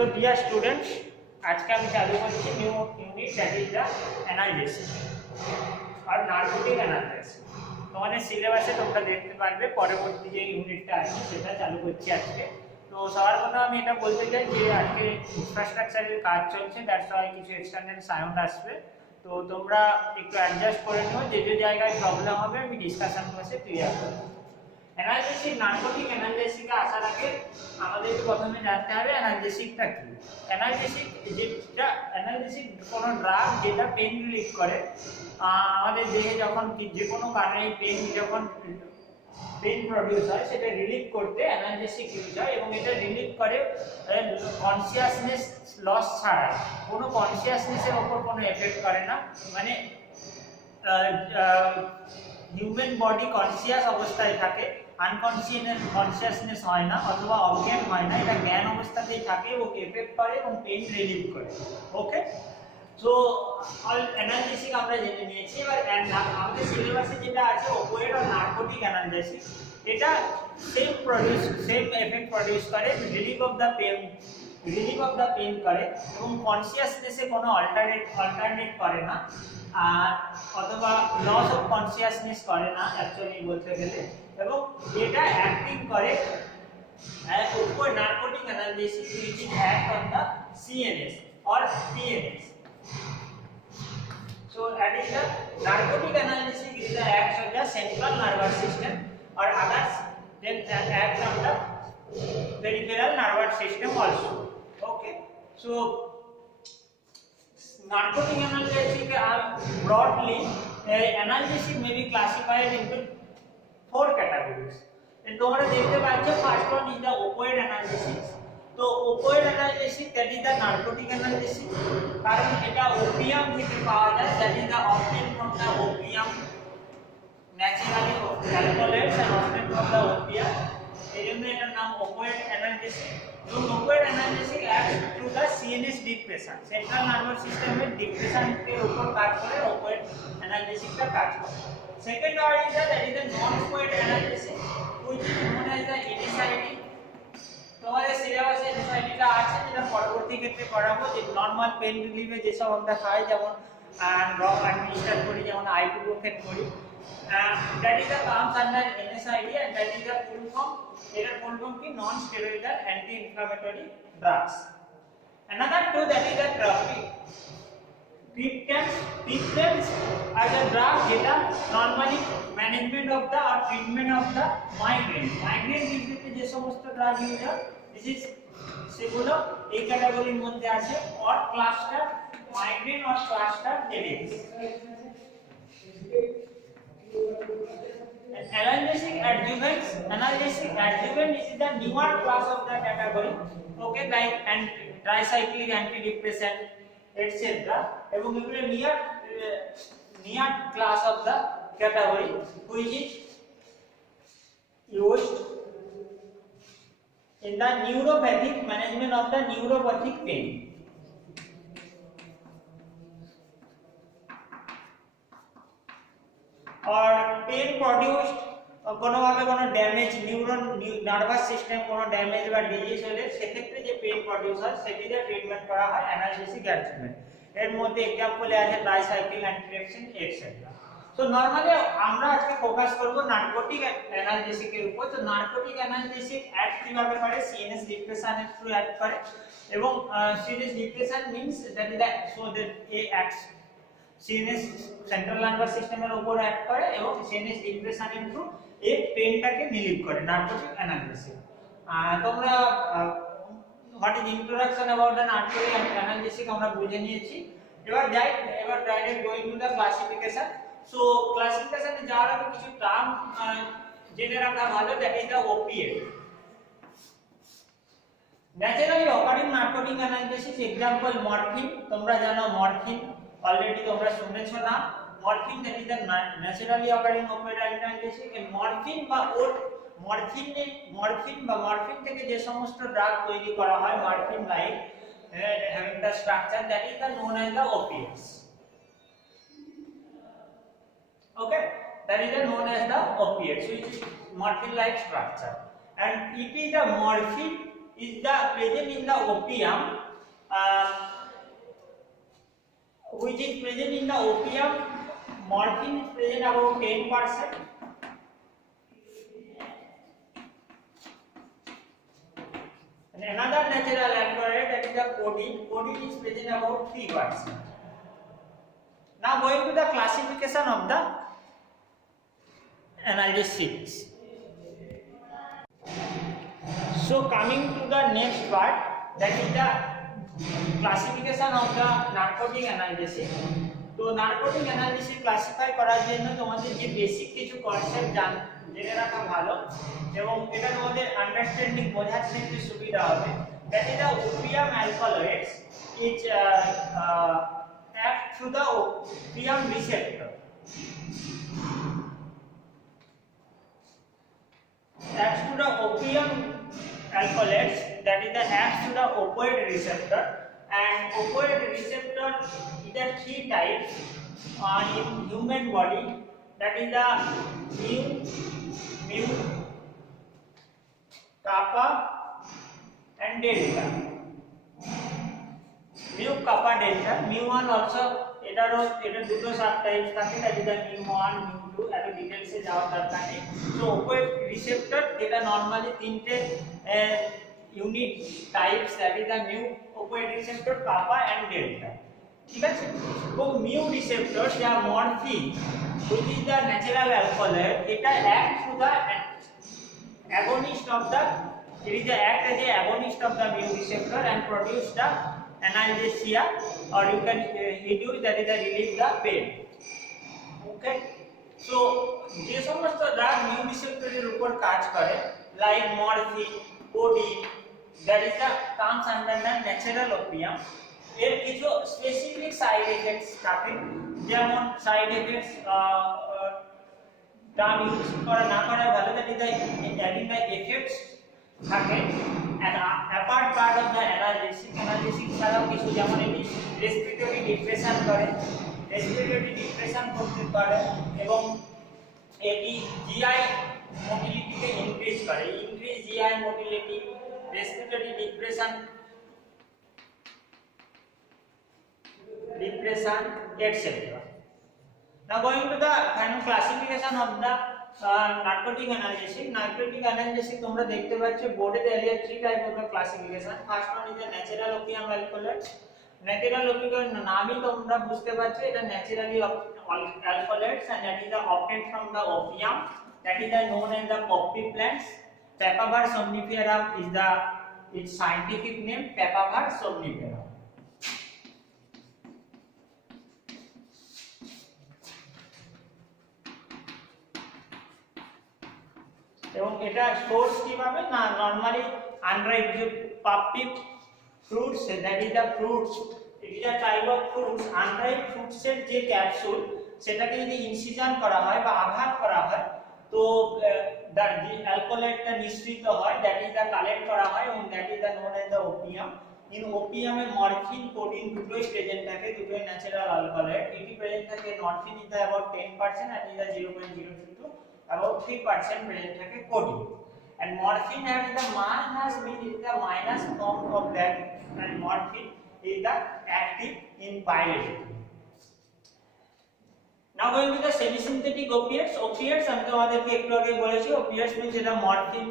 So dear students, আজকে আমি চালু করছি new unit that is the analgesics আর নার্কোটিক অ্যানালাইসিস। তোমাদের সিলেবাসে তোমরা দেখতে পারবে পরবর্তী যে ইউনিটটা আছে সেটা চালু করছি আজকে। তো সবার প্রথমে আমি এটা বলতে চাই যে আজকে ইনফ্রাস্ট্রাকচারের কাজ চলছে, দ্যাটস ওয়াই কিছু এক্সটার্নাল সাউন্ড আসবে, তো তোমরা একটু অ্যাডজাস্ট করে নিও। যে যে জায়গায় প্রবলেম হবে আমি ডিসকাশন বসে ক্লিয়ার করব। অ্যানালজেসিক নার্কোটিক অ্যানালজেসিকে আসার আগে আমাদের প্রথমে জানতে হবে অ্যানালজেসিকটা কি। অ্যানালজেসিক যেটা অ্যানালজেসিক কোনো ড্রাগ যেটা পেন রিলিফ করে। আমাদের দেহে যখন যে কোনো কারণে পেন যখন পেন প্রডিউস হয় সেটা রিলিফ করতে অ্যানালজেসিক ইউজ হয়, এবং এটা রিলিফ করে কনসিয়াসনেস লস ছাড়া। কোনো কনসিয়াসনেসের ওপর কোনো এফেক্ট করে না, মানে হিউম্যান বডি কনসিয়াস অবস্থায় থাকে, কনসিয়াসনেস হয় না অথবা অজ্ঞান হয় না, এটা জ্ঞান অবস্থাতেই থাকে, ও এফেক্ট করে এবং পেইন রিলিভ করে। ওকে, সো অল অ্যানালজেসিক আমরা জেনে নিয়েছি। এবার আমাদের সিলেবাসে যেটা আছে ওপিয়েড আর নার্কোটিক অ্যানালজেসিক, এটা সেম এফেক্ট প্রডিউস করে, রিলিফ অফ দ্য পেইন করে এবং কনসিয়াসনেসে কোনো অল্টারনেট করে না, আর অথবা লস অফ কনসিয়াসনেস করে না অ্যাকচুয়ালি বলতে গেলে, এবং এটা অ্যাক্টিং করে উপর narcotic analgesic which is act on the CNS or PNS. So that is the narcotic analgesic is the acts on the central nervous system or others then act on the peripheral nervous system also. Okay, so narcotic analgesic are broadly analgesic may be classified into 4 categories. And তোমরা দেখতে পাচ্ছ first one is the opioid analgesic. তো opioid analgesic that is the narcotic analgesic, কারণ এটা ওপিয়াম থেকে পাওয়া যায়, that is the obtained from the opium, naturally alkaloids and obtained from the opium, এইজন্য এটার নাম opioid analgesic। এবং opioid analgesic acts through the CNS depression, central nervous সিস্টেমের ডিপ্রেশনকে উপর কাজ করে opioid analgesicটা কাজ করে। Second order is that is the non-opioid analgesic which is known as the NSAID। তোমাদের সিলেবাসে NSAIDটা আছে, যেটা পরবর্তী ক্ষেত্রে পড়াবো। যে নরমাল পেন রিলিফে যেসব আমরা খাই, যেমন ড্রপ অ্যাডমিনিস্টার করি, যেমন আইবুপ্রোফেন করি, that is the comes under NSAID and that is the full form, এটার ফুল ফর্ম কি non steroidal anti inflammatory drugs. Another two that is the triptans are the drug যেটা নরমালি ম্যানেজমেন্ট অফ দা আর treatment of the migraine related যে সমস্ত drug use হয়, this is সেগুলো এই ক্যাটাগরির মধ্যে আছে, or cluster migraine or cluster headaches. Analgesic adjuvant is the newer class of the category, okay, like and tricyclic antidepressant etc. এবং এগুলো near class of the category which is used in the neuropathic management of the neuropathic pain. और pen produced কোনোভাবে কোনো damage nervous system কোনো ড্যামেজ বা ডিজিজ হলে সেক্ষেত্রে যে পেন প্রডিউস হয় সেটিতে ট্রিটমেন্ট করা হয় অ্যানালজেসিক অ্যাডজুভেন্ট। এর মধ্যে এক্সাম্পলে আছে ট্রাইসাইক্লিক অ্যান্টিডেপ্রেসেন্ট এটসেট্রা। তো নরমালি আমরা আজকে ফোকাস করব নার্কোটিক অ্যানালজেসিকের উপর। তো নার্কোটিক অ্যানালজেসিক অ্যাক্ট কিভাবে করে, সিএনএস ডিপ্রেশনের থ্রু অ্যাক্ট করে, এবং CNS depression means that is that so that a acts CNS central nervous সিস্টেমের উপর অ্যাক্ট করে এবং সিএনএস ডিপ্রেশনের থ্রু এই পেইনটাকে রিলিভ করে নার্কোটিক অ্যানালজেসিক। তোমরা what is introduction about the narcotic analgesic আমরা বুঝে নিয়েছি। এবার direct going to the classification. So ক্লাসিফিকেশনে যাওয়ার আগে কিছু টার্ম জেনে রাখা ভালো, that is the opiate. Naturally occurring narcotic analgesic example morphine. তোমরা জানো মরফিন অলরেডি তোমরা শুনেছো না, morphine that is the naturally occurring opioid analgesic. Morphine থেকে যে সমস্ত ড্রাগ তৈরি করা হয়, morphine like having the structure that is known as the opiates. Okay, that is known as the opiates which is morphine like structure, and it is the morphine is the present in the opium, which is present in the opium. Morphine is present about 10%. And another natural alkaloid, that is the codeine. Codeine is present about 3%. Now going to the classification of the analgesics. So coming to the next part, that is the classification of the narcotic analgesic. তো narcotic analysis classify করার জন্য তোমাদের যে বেসিক কিছু কনসেপ্ট জেনে রাখা ভালো এবং এটা তোমাদের আন্ডারস্ট্যান্ডিং বোঝাতে একটু সুবিধা হবে। That is the opium alkaloids which act through the opium receptor. Acts to the opium alkaloids, that is the acts to the opioid receptor, and opioid receptor is the 3 types in human body, that is the mu, kappa and delta. Mu, kappa, delta. Mu1 also এটা দুটো sub types থাকে, that is the mu1 mu2, এত ডিটেইলসে যাওয়ার দরকার নেই। তো opioid receptor এটা নরমালি তিনটে unit types, that is the mu, opioid receptor, kappa and delta, ঠিক আছে। তো mu receptor যা morphine, which is the natural alkaloid, এটা act through the agonist of the, it is the act as a agonist of the mu receptor and produce the analgesia, or you can reduce, that is the relieve the pain. Okay, so যে সমস্ত drug mu রিসেপ্টরের উপর কাজ করে, like morphine, codeine, that is the comes under the natural opium, এর কিছু specific side effects থাকে, যেমন সাইড এফেক্টস টার্ম ইউজ করা না করা ভালো, that is the having the effects থাকে। and apart part of the analgesic ছাড়াও কিছু, যেমন এটি রেসপিরেটরি ডিপ্রেশন করে, রেসপিরেটরি ডিপ্রেশন করতে পারে, এবং এটি জিআই মোটিলিটিকে ইনক্রিজ করে, increase GI motility, respiratory depression etc. Now going to the final classification of the narcotic analgesic. Narcotic analgesic তোমরা দেখতে পাচ্ছ বোর্ডে দেওয়া আছে 3 type of classification. First one is the natural opium alkaloids. Natural opium নামই তোমরা বুঝতে পারছো, এটা naturally alkaloids and that is the obtained from the opium, that is the known as the poppy plants. Papaver somniferum is the its scientific name, Papaver somniferum. এবং এটা সোর্স কিভাবে না, normally unripe যে poppy fruits, that is the fruits, it is a type of fruits, unripe ফ্রুটসের যে capsule সেটাকে যদি ইনসিজন করা হয় বা আঘাত করা হয়, তো দ্য অ্যালকোহলটা নিঃসৃত হয়, দ্যাট ইজ দ্য কালেক্ট করা হয়, এবং that is the known as the opium. In ওপিয়ামে মরফিন, কোডিন দুটোই প্রেজেন্ট থাকে, দুটোই ন্যাচারাল অ্যালকোহলয়েড। এটি প্রেজেন্ট থাকে, morphine is the about 10% and is the 0.022, about 3% present থাকে codeine, and morphine having the minus mean is the minus form of that, and morphine is the active in biology. Now going to the semi synthetic opiates. Opiates আমি তোমাদেরকে একটু আগে বলেছি, opiates means যেটা মরফিন,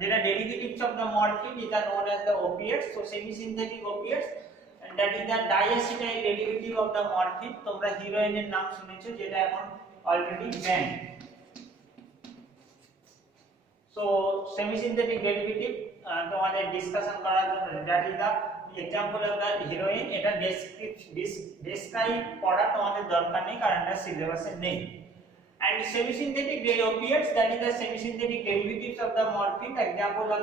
যেটা derivatives of the morphine is known as the opiates. So semi synthetic opiates, and that is the diacetyl derivative of the morphine. তোমরা হিরোইনের নাম শুনেছো, যেটা এখন already band. So semi-synthetic derivative তোমাদের ডিসকাশন করার জন্য, that is the example of the heroin, এটা ডেসক্রাইব করা তোমাদের দরকার নেই, কারণ এটা সিলেবাসে নেই। And semi-synthetic opiates, that is the semi-synthetic derivatives of the morphine, example of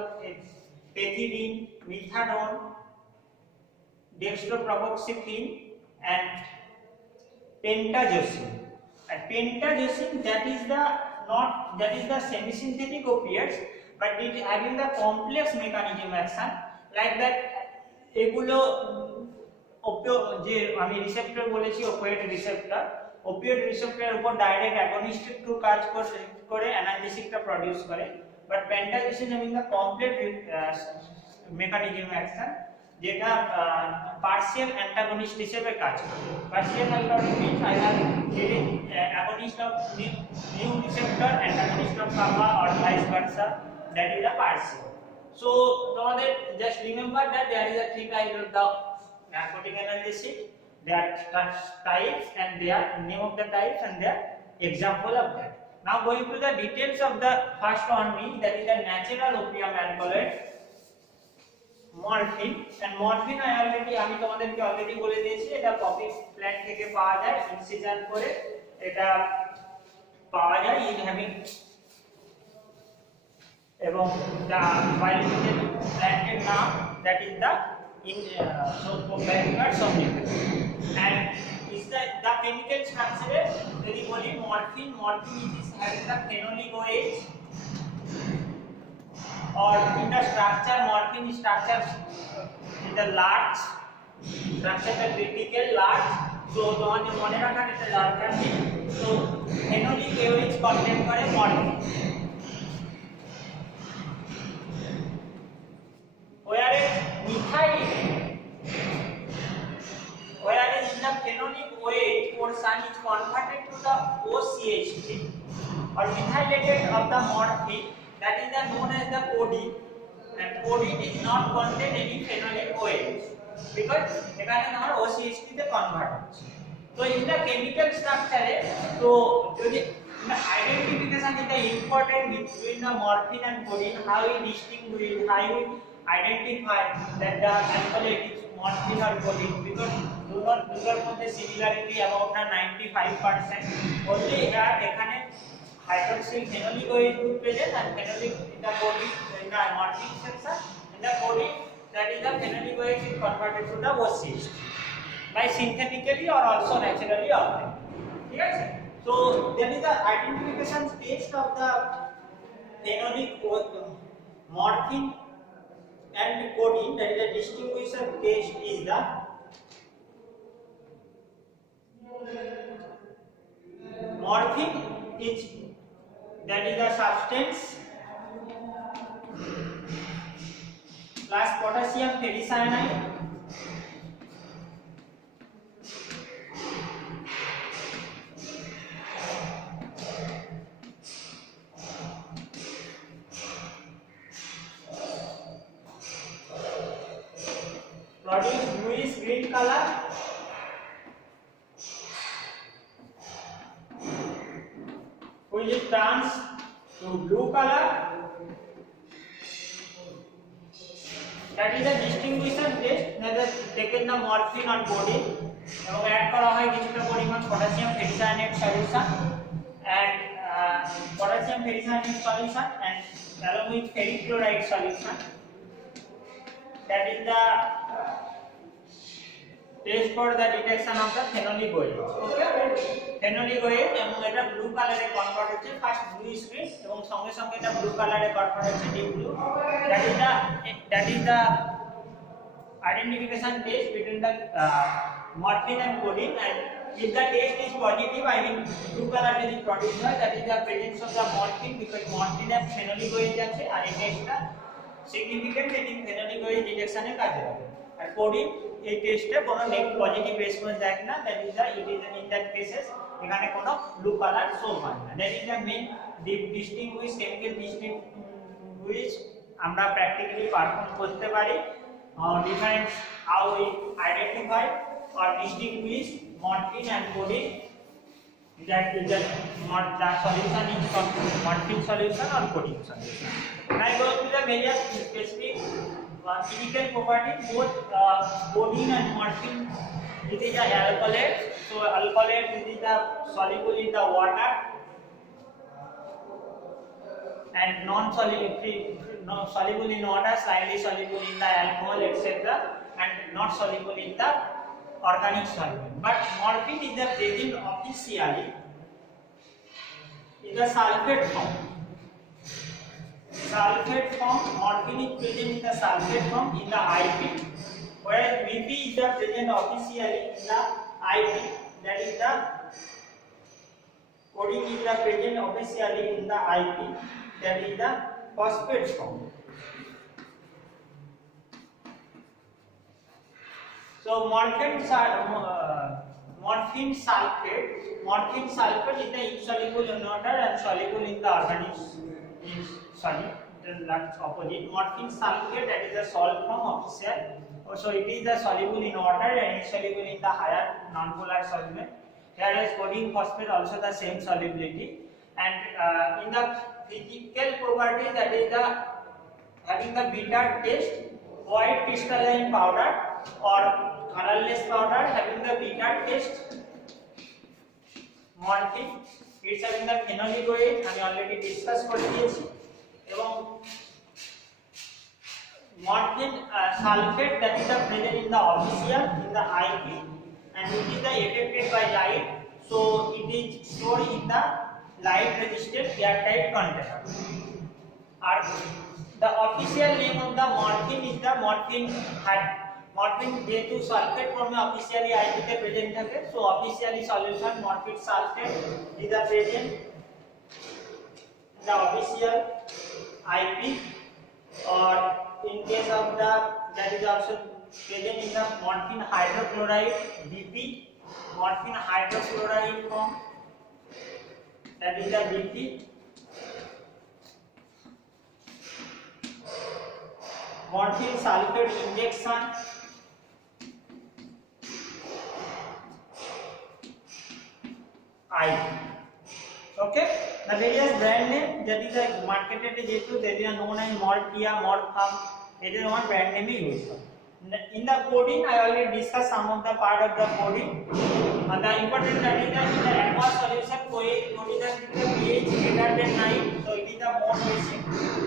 pethidine, methadone, dextropropoxyphene and pentazocine. And pentazocine, that is the semi-synthetic opiates, but it having the complex mechanism action, like that এগুলো যে আমি রিসেপ্টর বলেছি, opioid রিসেপ্টরের উপর direct agnostic to কাজ করে অ্যানালজেসিকটা produce করে, but pentazocine having the complex mechanism action, যেটা পার্সিয়াল অ্যান্টাগনিস্ট হিসেবে কাজ করে। Partial antagonist means either it is agonist of mu receptor, antagonist of kappa or vice versa, that is a partial. So তোমাদের just remember that there is a three types of the narcotic analgesic, their types and their name of the types and their example of that. Now going to the details of the first one means that is the natural opium alkaloid morphine, and morphine আমি তোমাদেরকে অলরেডি বলে দিয়েছি, এটা poppy plant থেকে পাওয়া যায়, ইনসিজন করে এটা পাওয়া যায় ইন হ্যাভিং, এবং the biological planted নাম that is the in somniferous, and is the chemical structure যদি বলি morphine is having the phenolic OH, or in the structure morphine structure in the large structure, the critical large, so তোমাদের মনে রাখার এটা দরকার নেই। so phenolic OH contain করে morphine, whereas in the phenolic OH portion is converted to the OCH3 or methylated of the morphine, that is known as the codeine, and codeine is not contain any phenolic OH because এখানে আমার OCH3 তে কনভার্ট হচ্ছে। তো in the chemical structure, তো যদি identification is the important between the morphine and codeine, how we distinguish, how we identify that the alkaloid is morphine or codeine, because দুটোর মধ্যে similarity about 95%, only here এখানে hydroxyl phenolic OH group present and phenolic in the codeine, in the morphine section, in the codeine that is the phenolic OH is converted to the OCH by synthetically or also naturally occurring, ঠিক আছে। so there is the identification stage of the phenolic morphine and codeine, that is the distinguishing test is the morphine is, that is the substance plus potassium ferricyanide produce bluish green color, which turns to blue color, that is a distinguishing test, that is taken the morphine or codeine এবং অ্যাড করা হয় কিছুটা পরিমাণ potassium ferricyanide solution and potassium ferricyanide solution and along with ferric chloride solution, that is the test for the detection of the phenolic OH. Okay, phenolic OH এবং এটা ব্লু কালারে কনভার্ট হচ্ছে, first blue screen এবং সঙ্গে সঙ্গে এটা ব্লু কালারে কনভার্ট হচ্ছে deep blue, that is the identification test between the morphine and codeine, and if the test is positive, I mean blue color যদি প্রডিউস হয়, that is the presence of the morphine, because morphine এর phenolic OH আছে আর এই টেস্টটা সিগনিফিকেন্ট, এটি phenolic OH ডিটেকশনে কাজে লাগে। আর কোডিন এই টেস্টে কোনো পজিটিভ রেসপন্স দেয় না, that is the it is in that cases এখানে কোনো ব্লু কালার শো হয় না, that is the main distinguished chemical distinguished আমরা প্র্যাকটিক্যালি পারফর্ম করতে পারি। Difference how we identify or distinguish morphine and codeine, that is the solution is morphine solution or codeine solution. Now I go to the various specific chemical properties, both codeine and morphine, it is a alkaloid, so alkaloid is the soluble in the water and soluble in water, slightly soluble in the alcohol, etc., and not soluble in the organic solvent. But morphine is the present officially in the sulfate form. Morphine is present in the sulfate form in the IP, whereas BP is the present officially in the IP, that is the codeine is the present officially in the IP, that is the phosphate form. So morphine sulfate is the insoluble in water and soluble in the organic solid. That's opposite. Morphine sulfate, that is a salt form official. So it is the soluble in water and insoluble in the higher non-polar solvent. Whereas codeine phosphate also the same solubility. And in the physical property, that is the having the beta test, white crystalline powder or colorless powder having the beta test. Morphine, it's having the phenolic weight, আমি already discuss করে দিয়েছি, এবং morphine sulfate, that is the present in the official in the IP, and it is the affected by light, so it is stored in the light resistant airtight container. Or the official name of the morphine is the morphine যেহেতু সালফেট ফর্মে officially IP তে প্রেজেন্ট থাকে, so officially solution morphine sulfate is the present the official IP, or in case of the that is also present in the morphine hydrochloride BP, morphine hydrochloride form, that is the BP. Morphine sulfate injection, IP. Okay, the various brand name that is marketed যেহেতু they are known as Morphia, Morpham, it is one brand name used. In the codeine, I already discussed some of the part of the codeine. The important that is that in the aqueous solution, codeine is the pH greater than 9, so it is the more basic.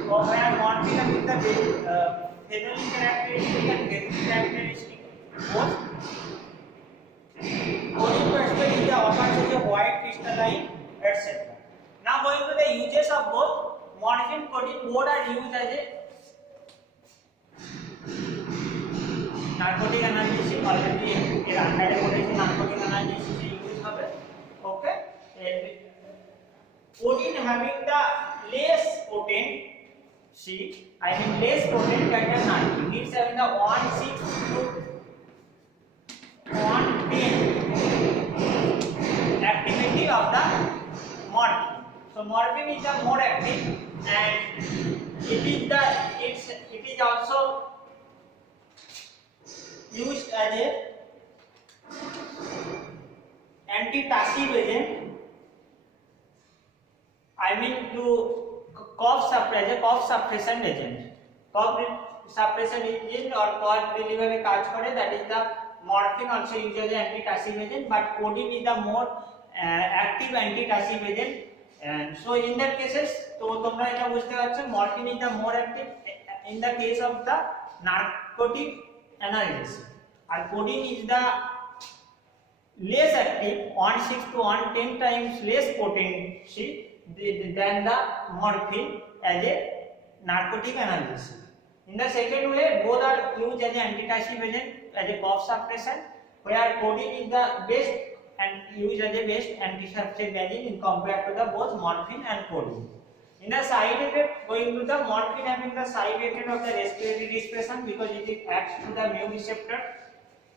So where morphine is the phenolic characteristic and basic characteristic both. Codeine phosphate is the offers as a white crystalline, etc. Now going to the uses of both morphine, codeine, both are used as a narcotic analgesic. Already এর আন্ডারে বলেছি narcotic analgesic use হবে। Okay, codeine having the less potent, I mean less potent than the narcotic. It's having the 1,6 to 1,10 activity of the morphine. So morphine is the more active, and it is also used as a antitussive agent. I mean to cough suppression agent. Cough suppression agent or cough reliever এ কাজ করে, that is the morphine also used as an antitussive agent, but codeine is the more active antitussive agent. And so in that cases, তো তোমরা এটা বুঝতে পারছো, morphine is the more active in the case of the narcotic analgesic, and codeine is the less active, 1,6 to 1,10 times less potency than the morphine as a narcotic analgesic. In the second way, both are used as an antitussive agent as a cough suppression, where codeine is the best and used as a best antitussive agent in compared to the both morphine and codeine. In the side effect, going to the morphine having the side effect of the respiratory depression because it acts to the mu receptor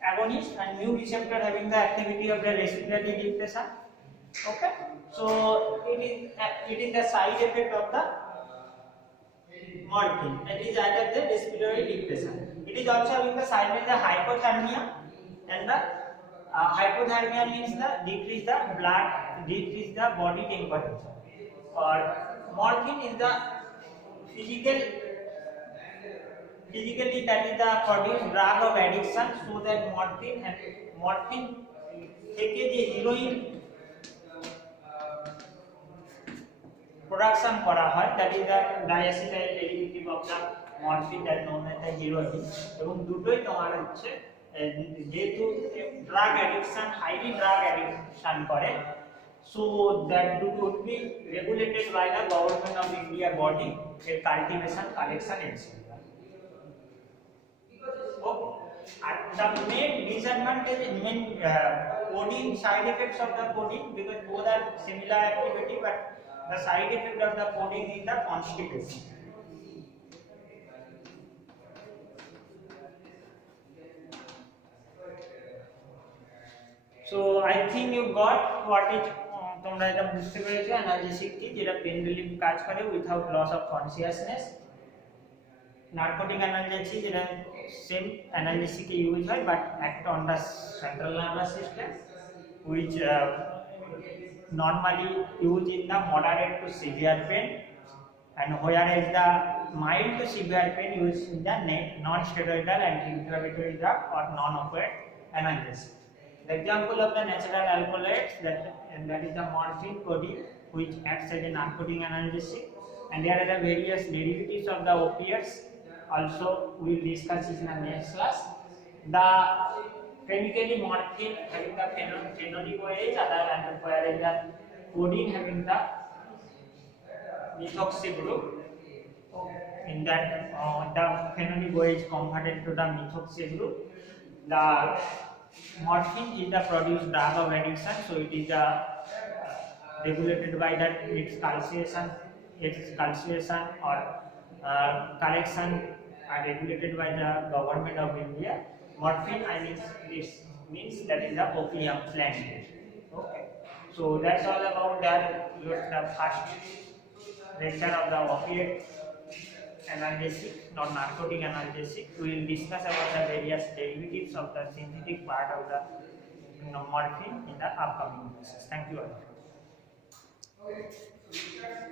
agonist, and mu receptor having the activity of the respiratory depression. Okay, so it is the side effect of the morphine. It is either the respiratory depression. It is also having the side effect the hypothermia, and the hypothermia means the decrease the body temperature. Or morphine is the physically that is the produced drug of addiction, so that morphine থেকে যে heroin production করা হয়, that is the diacetyl derivative of the morphine that known as the heroin, এবং দুটোই তোমার হচ্ছে যেহেতু drug addiction highly drug addiction করে, so that would be regulated by the government of India body, their cultivation, collection, etc. Okay. And the main disadvantage, codeine side effects of the codeine, because both are similar activity, but the side effect of the codeine is the constipation. So I think you got what is তোমরা এটা বুঝতে পেরেছো অ্যানালজেসিক কি, যেটা pen relief কাজ করে without loss of consciousness. Narcotic analgesic যেটা same অ্যানালজেসিকে ইউজ হয় but act on the central nervous system which normally used in the moderate to severe pain, and whereas the mild to severe pain used in the non-steroidal anti-inflammatory drug or non-opioid analgesic. The example of the natural alkaloids that is the morphine, codeine, which acts as a narcotic analgesic, and there are the various derivatives of the opiates. Also, we will discuss this in the next class. The chemically morphine having the phenolic OH, and whereas the codeine having the methoxy group. In that, the phenolic OH converted to the methoxy group. The morphine is the produced drug of addiction, so it is regulated by that its calciation or correction are regulated by the government of India. Morphine, I mean, this means that is the opium plant. Okay, so that's all about that. The first lecture of the opiate analgesic, not narcotic analgesic. We will discuss about the various derivatives of the synthetic part of the morphine in the upcoming classes. Thank you all.